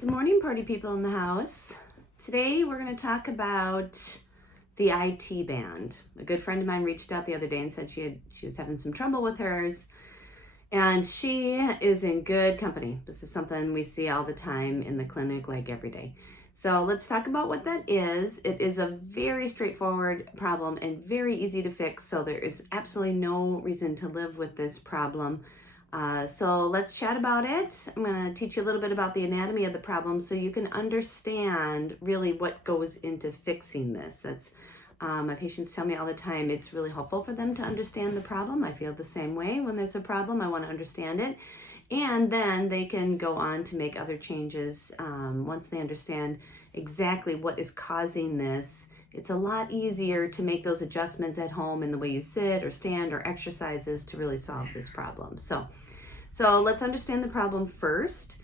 Good morning, party people in the house. Today we're going to talk about the IT band. A good friend of mine reached out the other day and said she was having some trouble with hers, and she is in good company. This is something we see all the time in the clinic, like every day. So let's talk about what that is. It is a very straightforward problem and very easy to fix, so there is absolutely no reason to live with this problem. So let's chat about it. I'm going to teach you a little bit about the anatomy of the problem so you can understand really what goes into fixing this. That's my patients tell me all the time it's really helpful for them to understand the problem. I feel the same way. When there's a problem, I want to understand it. And then they can go on to make other changes once they understand exactly what is causing this. It's a lot easier to make those adjustments at home in the way you sit or stand or exercises to really solve this problem. So let's understand the problem first.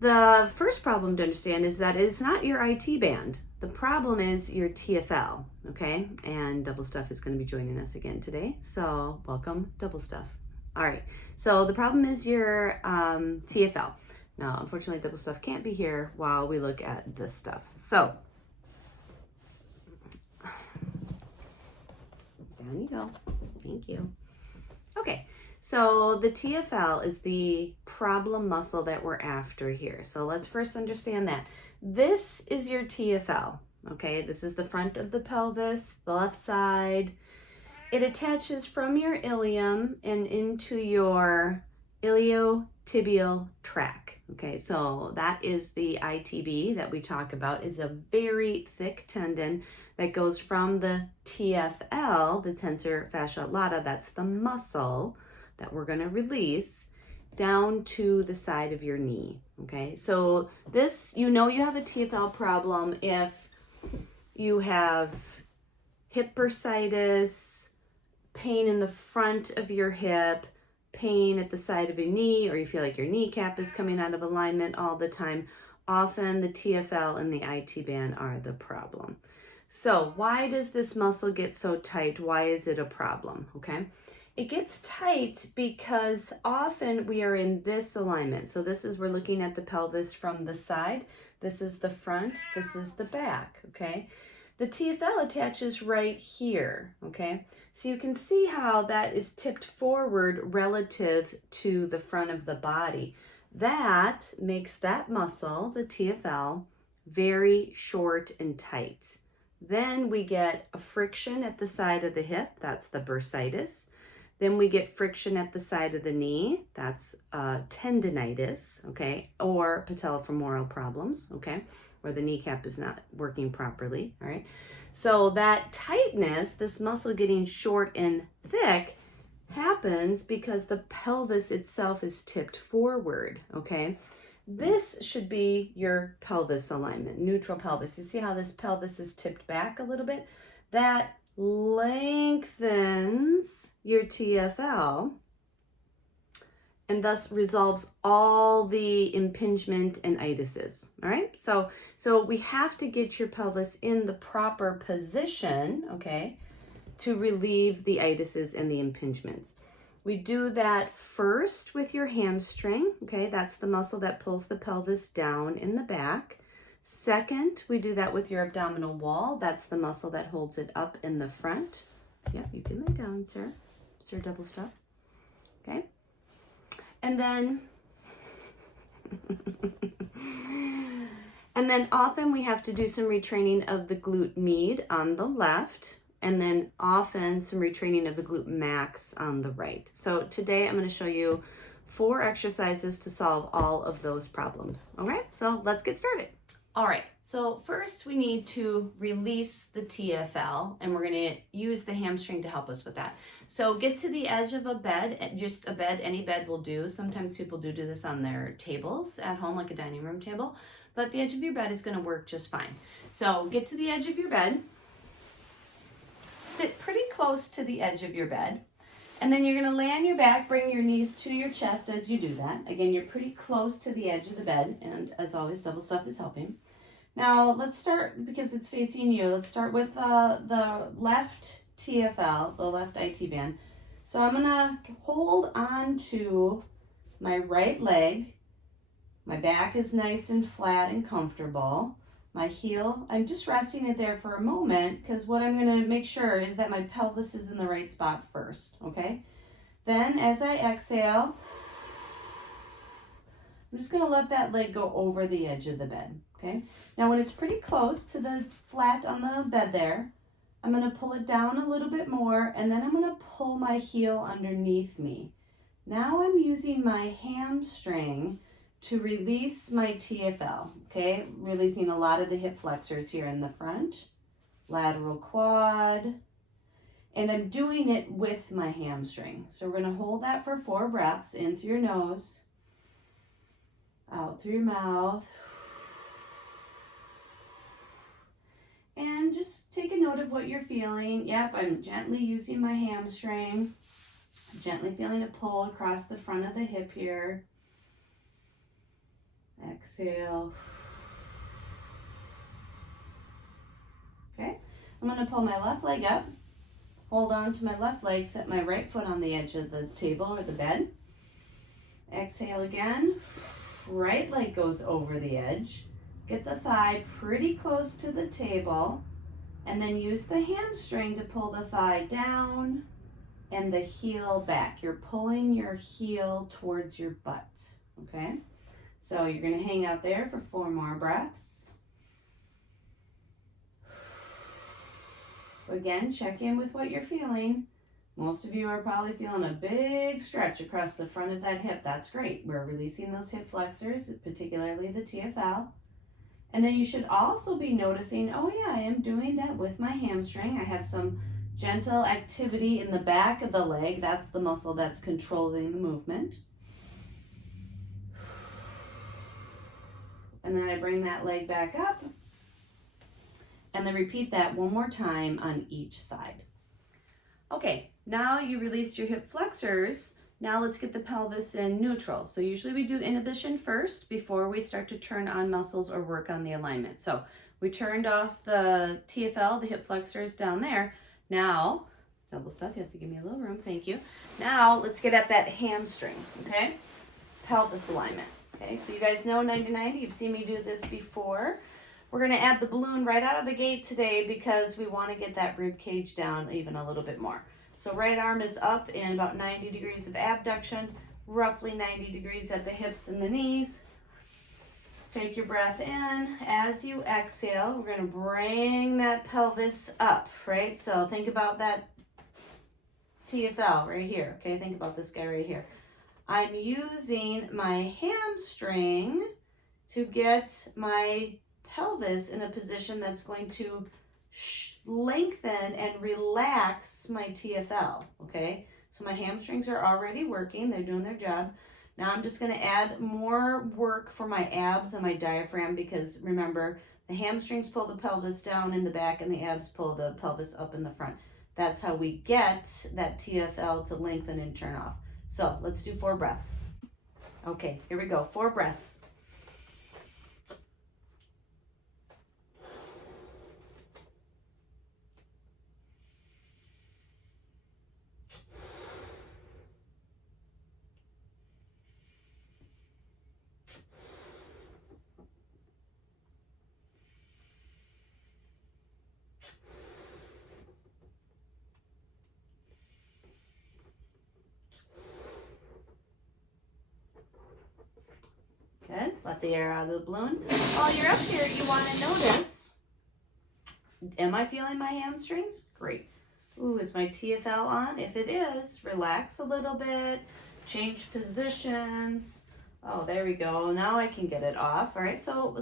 The first problem to understand is that it's not your IT band. The problem is your TFL, okay? And Double Stuff is going to be joining us again today. So welcome, Double Stuff. All right, so the problem is your TFL. Now, unfortunately, Double Stuff can't be here while we look at this stuff. So down you go. Thank you. Okay, so the TFL is the problem muscle that we're after here. So let's first understand that. This is your TFL, okay? This is the front of the pelvis, the left side. It attaches from your ilium and into your iliotibial tract, okay? So that is the ITB that we talk about, is a very thick tendon that goes from the TFL, the tensor fascia lata, that's the muscle that we're going to release, down to the side of your knee, okay? So this, you have a TFL problem if you have hip bursitis, pain in the front of your hip, pain at the side of your knee, or you feel like your kneecap is coming out of alignment all the time. Often the TFL and the IT band are the problem. So why does this muscle get so tight? Why is it a problem? Okay. It gets tight because often we are in this alignment. So this is, we're looking at the pelvis from the side. This is the front, this is the back, okay? The TFL attaches right here, okay? So you can see how that is tipped forward relative to the front of the body. That makes that muscle, the TFL, very short and tight. Then we get a friction at the side of the hip, that's the bursitis. Then we get friction at the side of the knee, that's tendonitis, okay, or patellofemoral problems, okay, where the kneecap is not working properly, all right? So that tightness, this muscle getting short and thick, happens because the pelvis itself is tipped forward, okay? This should be your pelvis alignment, neutral pelvis. You see how this pelvis is tipped back a little bit? That lengthens your TFL and thus resolves all the impingement and itises, all right? So we have to get your pelvis in the proper position, okay, to relieve the itises and the impingements. We do that first with your hamstring, okay? That's the muscle that pulls the pelvis down in the back. Second, we do that with your abdominal wall. That's the muscle that holds it up in the front. Yep, you can lay down, sir. Sir Double Stuff. Okay? And then often we have to do some retraining of the glute med on the left, and then often some retraining of the glute max on the right. So today I'm going to show you 4 exercises to solve all of those problems. All right, so let's get started. All right, so first we need to release the TFL, and we're going to use the hamstring to help us with that. So get to the edge of a bed, just a bed, any bed will do. Sometimes people do this on their tables at home, like a dining room table, but the edge of your bed is going to work just fine. So get to the edge of your bed, sit pretty close to the edge of your bed, and then you're going to lay on your back, bring your knees to your chest as you do that. Again, you're pretty close to the edge of the bed, and as always, Double Stuff is helping. Now, let's start, because it's facing you, let's start with the left TFL, the left IT band. So I'm going to hold on to my right leg My back is nice and flat and comfortable. My heel, I'm just resting it there for a moment because what I'm going to make sure is that my pelvis is in the right spot first, okay? Then as I exhale, I'm just going to let that leg go over the edge of the bed, okay? Now when it's pretty close to the flat on the bed there, I'm going to pull it down a little bit more, and then I'm going to pull my heel underneath me. Now I'm using my hamstring to release my TFL, okay? Releasing a lot of the hip flexors here in the front, lateral quad, and I'm doing it with my hamstring. So we're gonna hold that for 4 breaths, in through your nose, out through your mouth. And just take a note of what you're feeling. Yep, I'm gently using my hamstring, gently feeling a pull across the front of the hip here. Exhale. Okay, I'm going to pull my left leg up, hold on to my left leg, set my right foot on the edge of the table or the bed. Exhale again, right leg goes over the edge. Get the thigh pretty close to the table, and then use the hamstring to pull the thigh down and the heel back. You're pulling your heel towards your butt, okay? So you're going to hang out there for 4 more breaths. Again, check in with what you're feeling. Most of you are probably feeling a big stretch across the front of that hip. That's great. We're releasing those hip flexors, particularly the TFL. And then you should also be noticing, oh yeah, I am doing that with my hamstring. I have some gentle activity in the back of the leg. That's the muscle that's controlling the movement. And then I bring that leg back up, and then repeat that 1 more time on each side. Okay, now you released your hip flexors. Now let's get the pelvis in neutral. So usually we do inhibition first before we start to turn on muscles or work on the alignment. So we turned off the TFL, the hip flexors down there. Now, double step, you have to give me a little room, thank you. Now let's get at that hamstring, okay? Pelvis alignment. Okay, so you guys know 90-90, you've seen me do this before. We're going to add the balloon right out of the gate today because we want to get that rib cage down even a little bit more. So right arm is up in about 90 degrees of abduction, roughly 90 degrees at the hips and the knees. Take your breath in. As you exhale, we're going to bring that pelvis up, right? So think about that TFL right here, okay? Think about this guy right here. I'm using my hamstring to get my pelvis in a position that's going to lengthen and relax my TFL, okay? So my hamstrings are already working, they're doing their job. Now I'm just gonna add more work for my abs and my diaphragm because remember, the hamstrings pull the pelvis down in the back and the abs pull the pelvis up in the front. That's how we get that TFL to lengthen and turn off. So let's do 4 breaths. Okay, here we go, 4 breaths. Good. Let the air out of the balloon. While you're up here, you want to notice, am I feeling my hamstrings? Great. Ooh, is my TFL on? If it is, relax a little bit, change positions. Oh, there we go. Now I can get it off. All right. So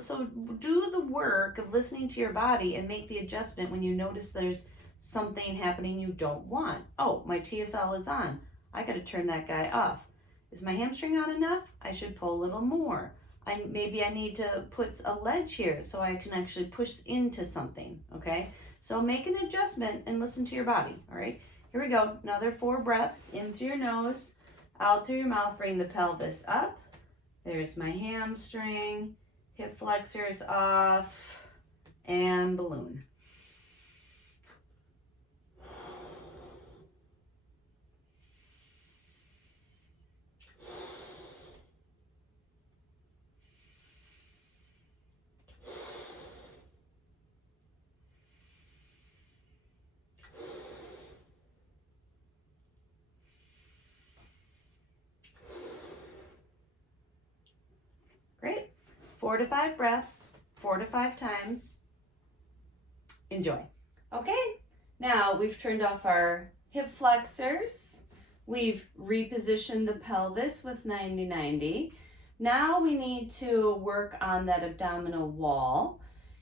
do the work of listening to your body and make the adjustment when you notice there's something happening you don't want. Oh, my TFL is on. I got to turn that guy off. Is my hamstring on enough? I should pull a little more. Maybe I need to put a ledge here so I can actually push into something, okay? So make an adjustment and listen to your body, all right? Here we go. Another 4 breaths. In through your nose, out through your mouth. Bring the pelvis up. There's my hamstring, hip flexors off, and balloon. 4 to 5 breaths, 4 to 5 times. Enjoy. Okay, now we've turned off our hip flexors. We've repositioned the pelvis with 90-90. Now we need to work on that abdominal wall.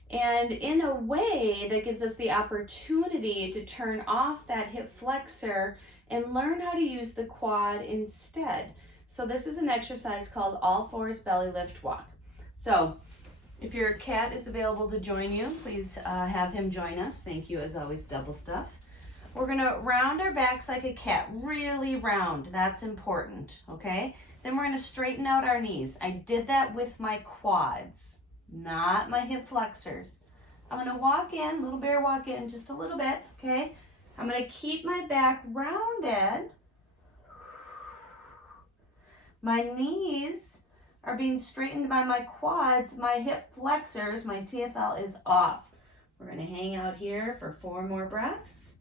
And in a way that gives us the opportunity to turn off that hip flexor and learn how to use the quad instead. So this is an exercise called All Fours Belly Lift Walk. So if your cat is available to join you, please have him join us. Thank you, as always, Double Stuff. We're gonna round our backs like a cat, really round. That's important, okay? Then we're gonna straighten out our knees. I did that with my quads, not my hip flexors. I'm gonna walk in, little bear walk in just a little bit, okay? I'm gonna keep my back rounded. My knees are being straightened by my quads. My hip flexors, my TFL is off. We're gonna hang out here for 4 more breaths.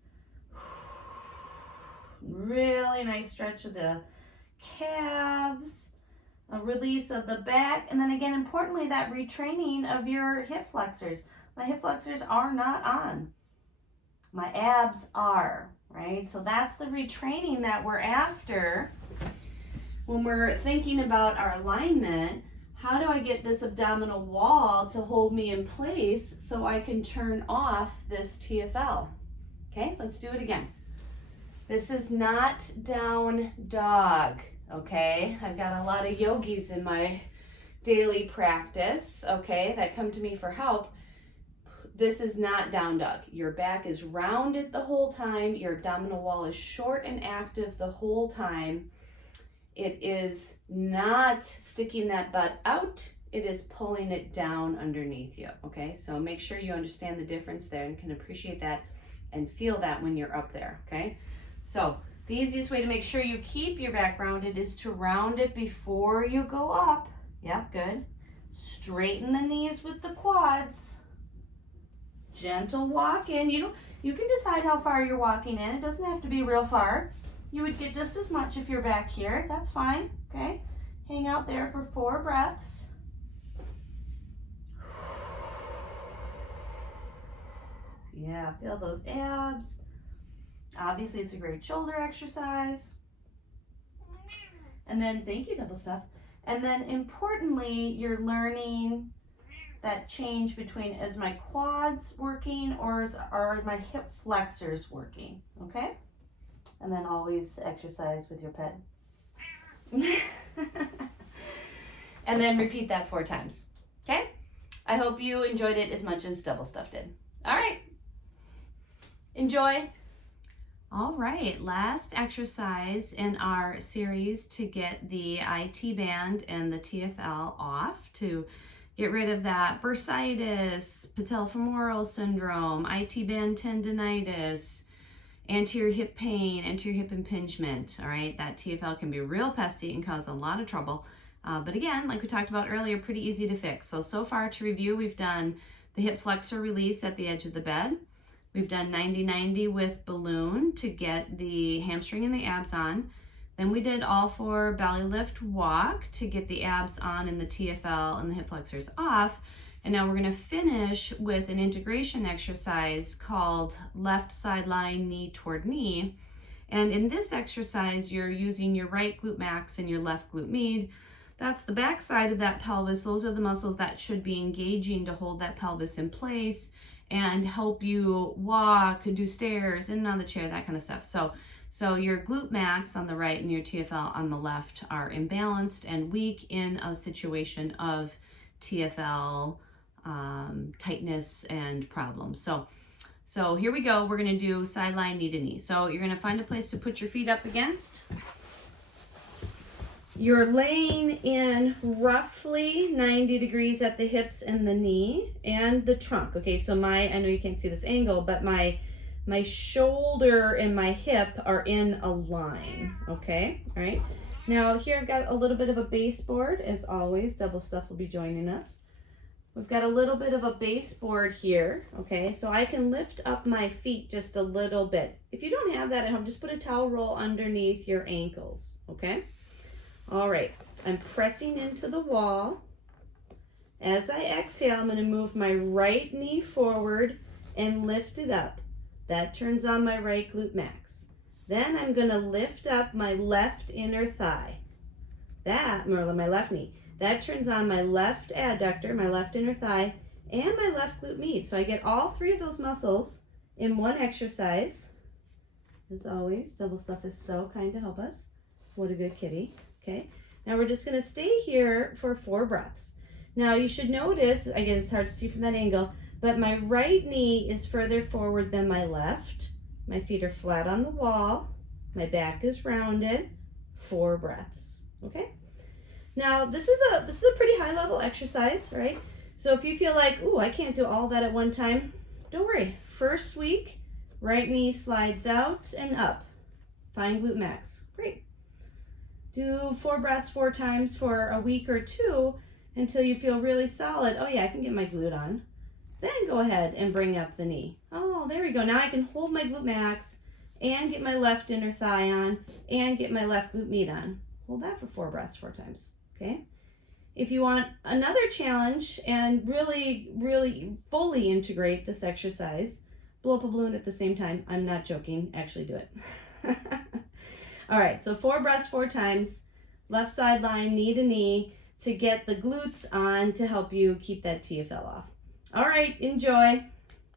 Really nice stretch of the calves, a release of the back, and then again, importantly, that retraining of your hip flexors. My hip flexors are not on. My abs are, right? So that's the retraining that we're after. When we're thinking about our alignment, how do I get this abdominal wall to hold me in place so I can turn off this TFL? Okay, let's do it again. This is not down dog, okay? I've got a lot of yogis in my daily practice, okay, that come to me for help. This is not down dog. Your back is rounded the whole time. Your abdominal wall is short and active the whole time. It is not sticking that butt out. It is pulling it down underneath you, okay? So make sure you understand the difference there and can appreciate that and feel that when you're up there, okay? So the easiest way to make sure you keep your back rounded is to round it before you go up. Yep, good. Straighten the knees with the quads. Gentle walk in. You can decide how far you're walking in. It doesn't have to be real far. You would get just as much if you're back here. That's fine, okay? Hang out there for 4 breaths. Yeah, feel those abs. Obviously, it's a great shoulder exercise. And then, thank you, Double Stuff. And then, importantly, you're learning that change between, is my quads working or are my hip flexors working, okay? And then always exercise with your pet. And then repeat that 4 times, okay? I hope you enjoyed it as much as Double Stuff did. All right, enjoy. All right, last exercise in our series to get the IT band and the TFL off, to get rid of that bursitis, patellofemoral syndrome, IT band tendonitis, anterior hip pain, anterior hip impingement. All right, that TFL can be real pesty and cause a lot of trouble. But again, like we talked about earlier, pretty easy to fix. So far to review, we've done the hip flexor release at the edge of the bed. We've done 90-90 with balloon to get the hamstring and the abs on. Then we did all 4 belly lift walk to get the abs on and the TFL and the hip flexors off. And now we're going to finish with an integration exercise called left side lying knee toward knee. And in this exercise, you're using your right glute max and your left glute med. That's the back side of that pelvis. Those are the muscles that should be engaging to hold that pelvis in place and help you walk and do stairs in and out of the chair, that kind of stuff. So your glute max on the right and your TFL on the left are imbalanced and weak in a situation of TFL tightness and problems. So here we go. We're going to do sideline knee to knee. So you're going to find a place to put your feet up against. You're laying in roughly 90 degrees at the hips and the knee and the trunk. Okay, so I know you can't see this angle, but my shoulder and my hip are in a line, okay? All right. Now here I've got a little bit of a baseboard. As always, Double Stuff will be joining us. We've got a little bit of a baseboard here, okay? So I can lift up my feet just a little bit. If you don't have that at home, just put a towel roll underneath your ankles, okay? All right, I'm pressing into the wall, As I exhale, I'm going to move my right knee forward and lift it up. That turns on my right glute max. Then I'm going to lift up my left inner thigh. Or my left knee. That turns on my left adductor, my left inner thigh, and my left glute med. So I get all three of those muscles in one exercise. As always, double stuff is so kind to help us. What a good kitty. Okay, now we're just going to stay here for 4 breaths. Now you should notice, again, it's hard to see from that angle, but my right knee is further forward than my left. My feet are flat on the wall. My back is rounded. 4 breaths. Okay. Now this is a pretty high level exercise, right? So if you feel like, ooh, I can't do all that at one time, don't worry. First week, right knee slides out and up. Find glute max. Great. Do 4 breaths 4 times for a week or 2 until you feel really solid. Oh yeah, I can get my glute on. Then go ahead and bring up the knee. Oh, there we go. Now I can hold my glute max and get my left inner thigh on and get my left glute med on. Hold that for 4 breaths 4 times, okay? If you want another challenge and really, really fully integrate this exercise, blow up a balloon at the same time. I'm not joking. Actually do it. All right, so 4 breaths 4 times, left sideline, knee to knee, to get the glutes on to help you keep that TFL off. All right, enjoy.